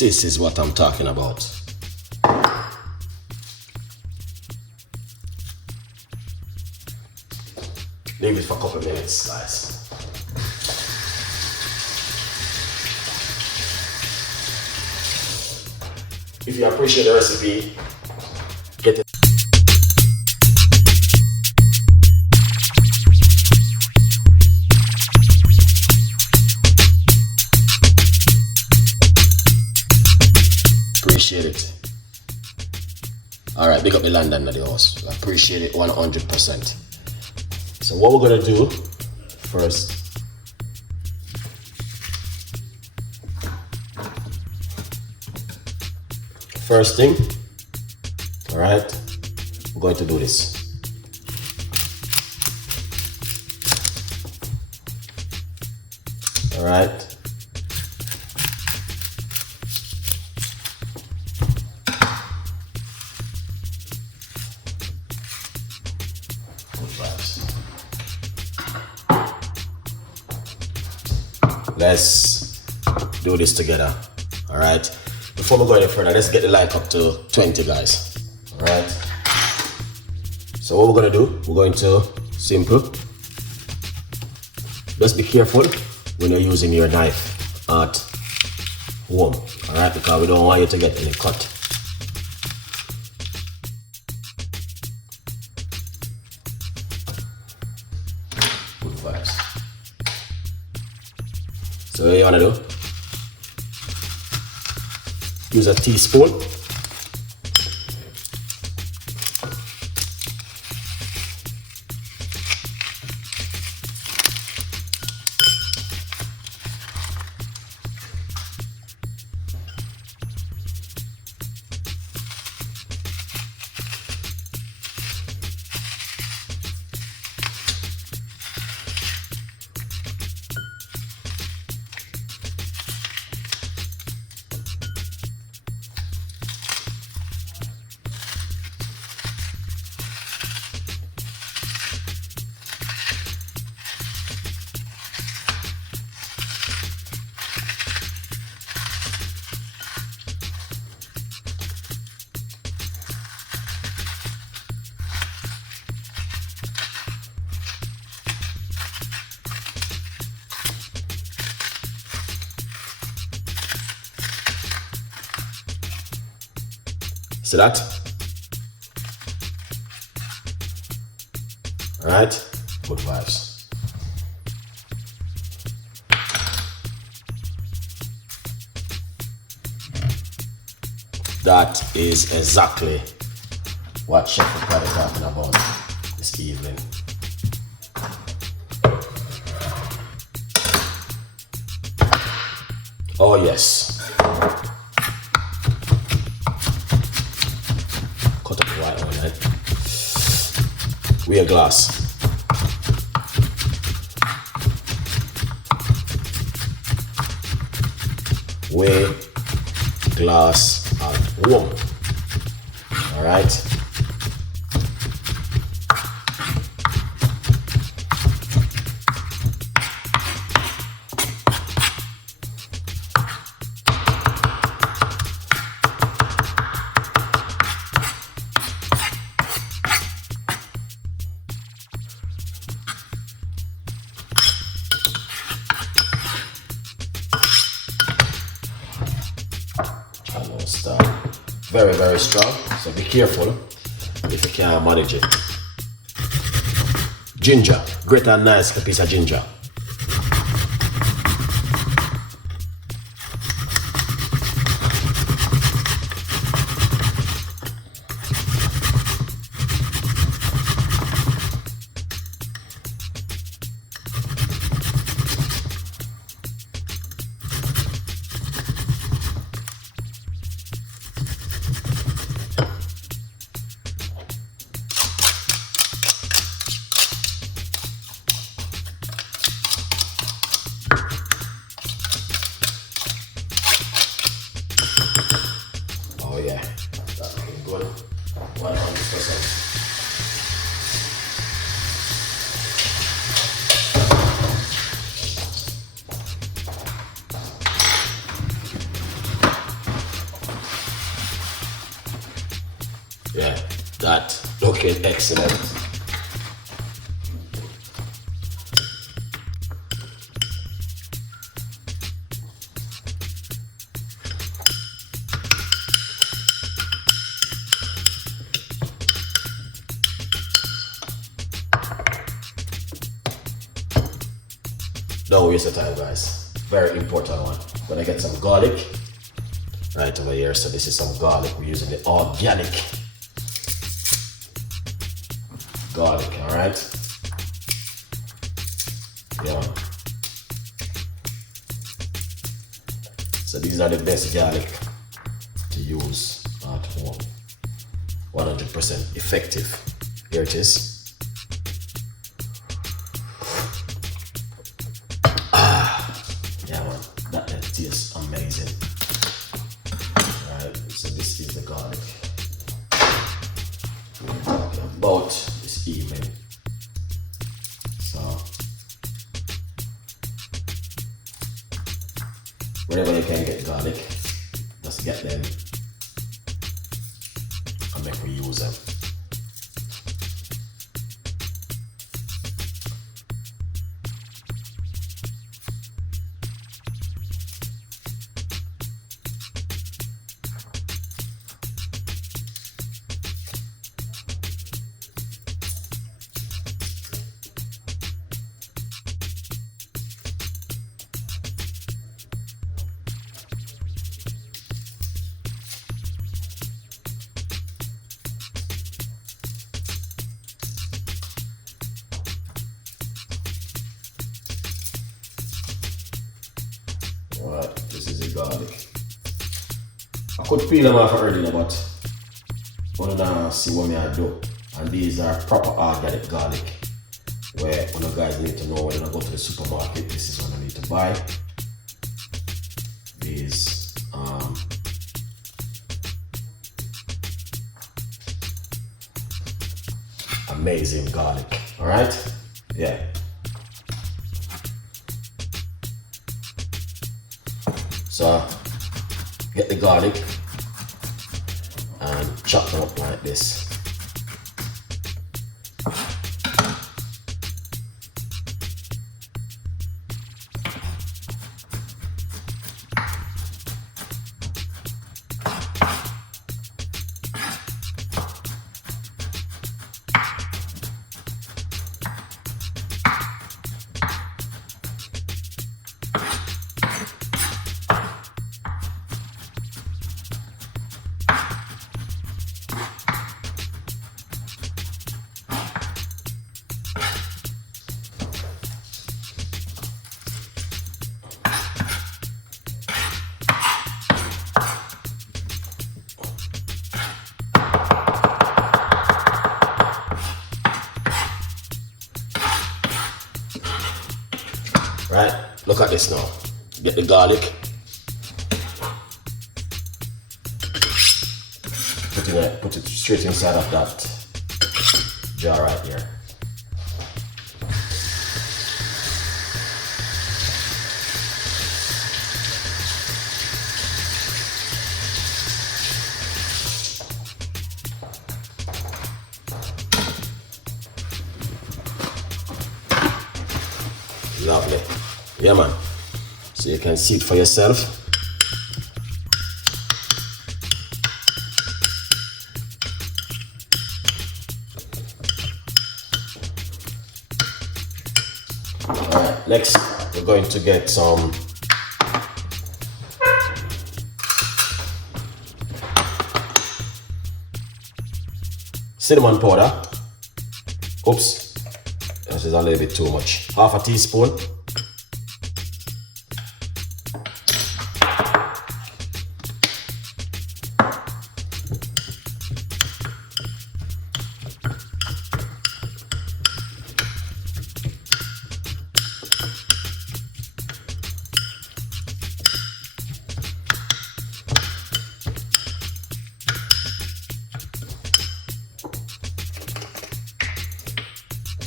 This is what I'm talking about. Leave it for a couple of minutes, guys. If you appreciate the recipe, get it. Appreciate it. Alright, big up the London at the house. I appreciate it 100%. So what we're gonna do first, first thing, alright, we're going to do this. Alright. Let's do this together. Alright. Before we go any further, let's get the like up to 20, guys. Alright. So what we're gonna do, we're going to simple. Just be careful when you're using your knife at home. Alright, because we don't want you to get any cut. Good vibes. So what you wanna do? Use a teaspoon. See that? Alright, good vibes. That is exactly what Chef Ricardo is talking about this evening. Oh yes. Cut up the white one, right? Wear glass. Wear glass at home. Alright. Very, very strong, so be careful if you can't manage it. Ginger, grate a nice piece of ginger. Good. 100%. Yeah, that looking excellent. Don't waste your time, guys. Very important one. Gonna get some garlic right over here. So this is some garlic. We're using the organic garlic, all right? Yeah. So these are the best garlic to use at home. 100% effective. Here it is. Yeah, man, that tastes amazing. Alright, so this is the garlic we're talking about this evening. So, wherever you can get garlic, just get them and make we use them. Alright, this is the garlic. I could peel them off earlier, but I want to see what I do. And these are proper organic garlic, where you guys need to know when I go to the supermarket, this is what I need to buy. These amazing garlic. Alright? Yeah. So get the garlic and chop them up like this. Right, look at this now. Get the garlic. Put it straight inside of that jar right here. Lovely. Yeah, man. So you can see it for yourself. Alright, next we're going to get some cinnamon powder. Oops, this is a little bit too much. Half a teaspoon.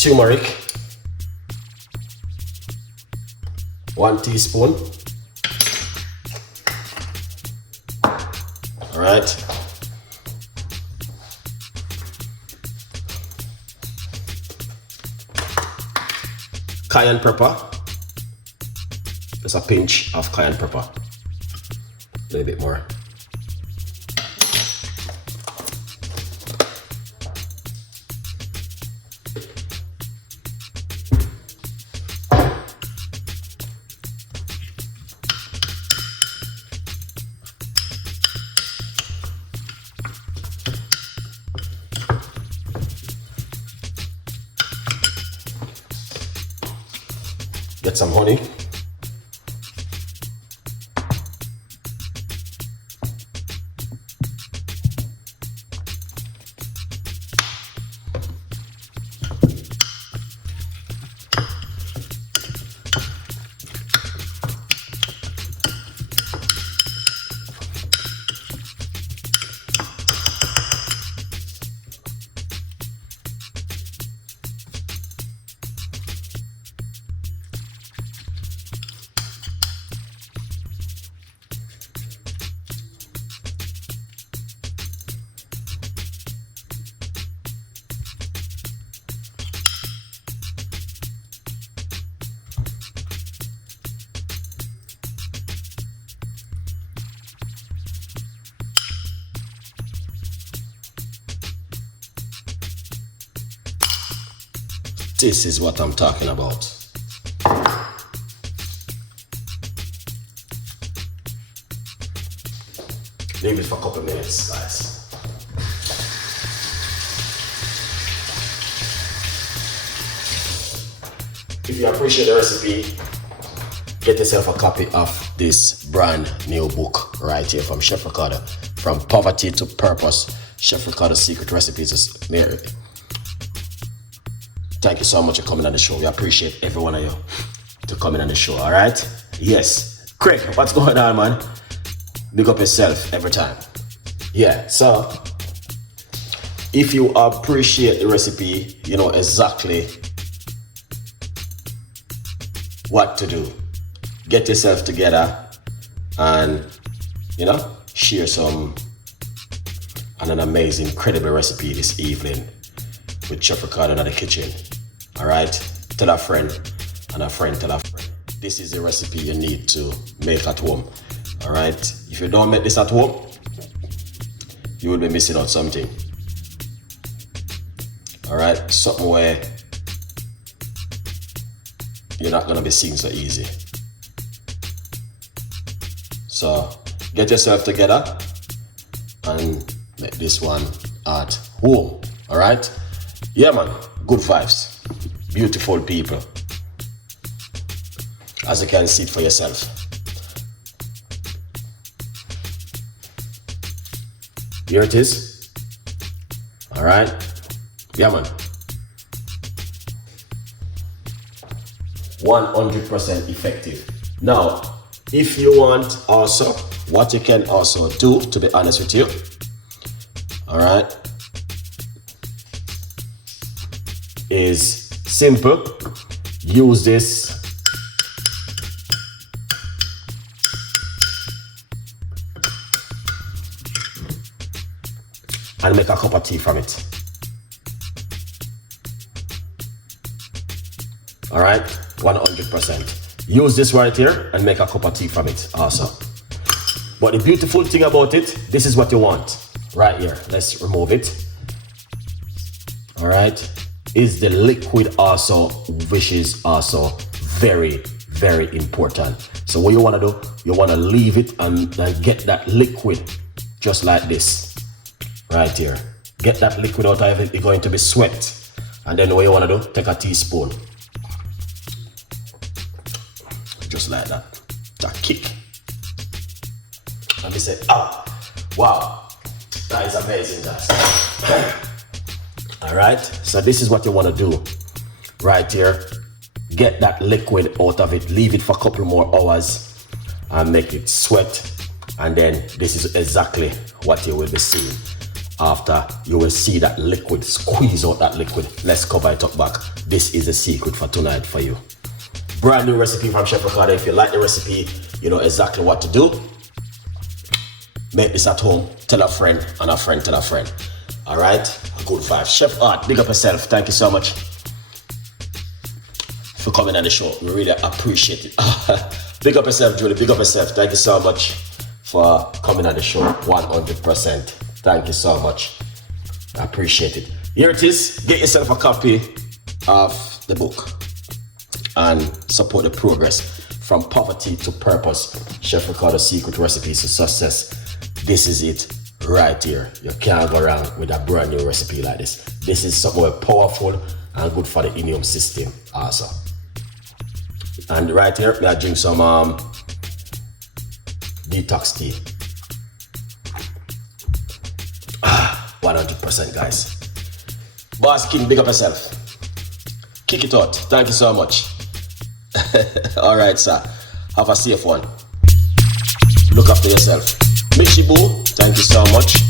Turmeric, 1 teaspoon. All right. cayenne pepper. Just a pinch of cayenne pepper. A little bit more. Get some honey. This is what I'm talking about. Leave it for a couple minutes, guys. If you appreciate the recipe, get yourself a copy of this brand new book right here from Chef Ricardo. From Poverty to Purpose, Chef Ricardo's Secret Recipes. Thank you so much for coming on the show. We appreciate every one of you to coming on the show, all right? Yes. Craig, what's going on, man? Big up yourself every time. Yeah, so if you appreciate the recipe, you know exactly what to do. Get yourself together and, you know, share an amazing, incredible recipe this evening with Chef Ricardo in the kitchen. All right, tell a friend, and a friend tell a friend. This is the recipe you need to make at home. All right, if you don't make this at home, you will be missing out something. All right, something where you're not gonna be seeing so easy. So get yourself together and make this one at home. All right. Yeah, man, good vibes, beautiful people, as you can see for yourself. Here it is. All right, yeah, man, 100% effective. Now, if you want also, what you can also do, to be honest with you, all right, is simple. Use this and make a cup of tea from it. All right, 100%. Use this right here and make a cup of tea from it also. But the beautiful thing about it, this is what you want right here. Let's remove it. All right, is the liquid also, which is also very, very important. So what you want to do, you want to leave it and get that liquid just like this right here. Get that liquid out of it. It's going to be sweat. And then what you want to do, take a teaspoon just like that. That kick. And we say, oh, wow, that is amazing, guys. All right, so this is what you want to do right here. Get that liquid out of it, leave it for a couple more hours and make it sweat. And then this is exactly what you will be seeing after. You will see that liquid, squeeze out that liquid. Let's cover it up back. This is the secret for tonight for you. Brand new recipe from Chef Ricardo. If you like the recipe, you know exactly what to do. Make this at home, tell a friend, and a friend tell a friend. All right, a good vibe. Chef Art, big up yourself. Thank you so much for coming on the show. We really appreciate it. Big up yourself, Julie. Big up yourself. Thank you so much for coming on the show. 100%. Thank you so much. I appreciate it. Here it is. Get yourself a copy of the book and support the progress from poverty to purpose. Chef Ricardo's secret recipes to success. This is it right here. You can't go wrong with a brand new recipe like this. This is somewhere powerful and good for the immune system also. And right here, I drink some detox tea. 100% guys. Boss King, big up yourself. Kick it out. Thank you so much. Alright, sir. Have a safe one. Look after yourself. Michi Boo, thank you so much.